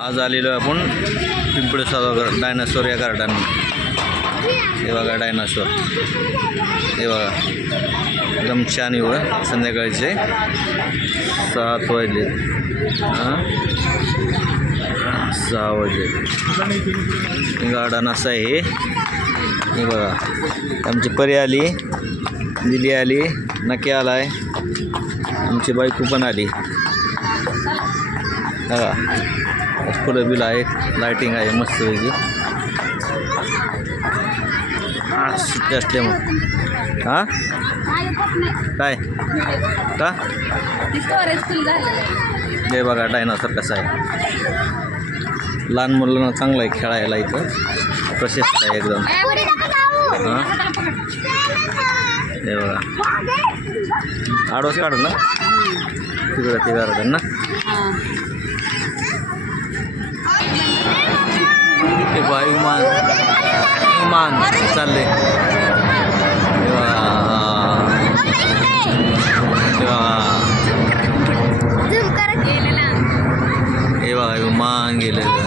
आज आलेलो आहे आपण पिंपळे सभागृह डायनासोर या गार्डन हे बघा डायनासोर हे बघा. एकदम छान एवढं संध्याकाळचे. सात वाजले. हां? सहा वाजले. गार्डन असं आहे. हे. बघा. आमची परी आली दिली आली नके आलाय. आमची बायको पण आली. बघा. फुलं बिलं आहेत लायटिंग आहे मस्तपैकी. हा सुट्टी असते मग. हां? काय? का? हे बघा डायनासोर कसा आहे. लहान मुलांना चांगलं आहे खेळायला इथं. प्रशस्त आहे एकदम. हां? हे बघा. आडोस काढू ना? तिकडं ते गार्डन ना? विमान विमान चालले. हे बघा विमान गेलेलं.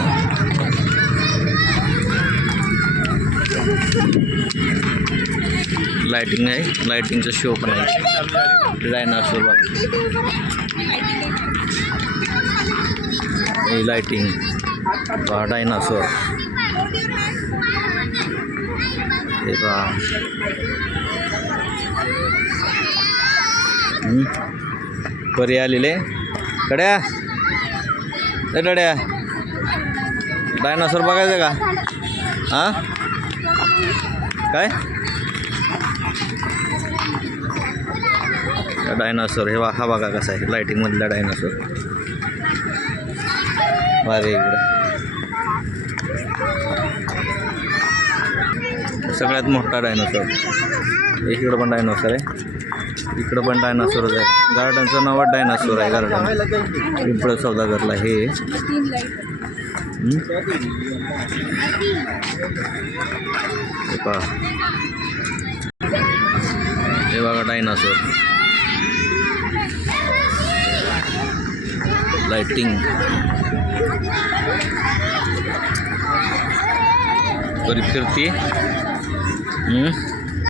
लाइटिंग आहे. लाइटिंगचा शो पण आहे. डायनासोर बघ. लायटिंग लाइटिंग डायनासोर परी आलेले कड्या ए डड्या डायनासोर बघायचं का? हां? काय? डायनासोर हे हा बघा कसा आहे. लायटिंगमधला डायनासोर अरे इकडं. सगळ्यात मोठा डायनासोर. इकडं पण डायनोसर आहे. इकडं पण डायनासोरच आहे. गार्डनचं नाव डायनासोर आहे गार्डन. पिंपळ सौदागरला हे. हे बघा डायनासोर. लाइटिंग. फिरती हम्म?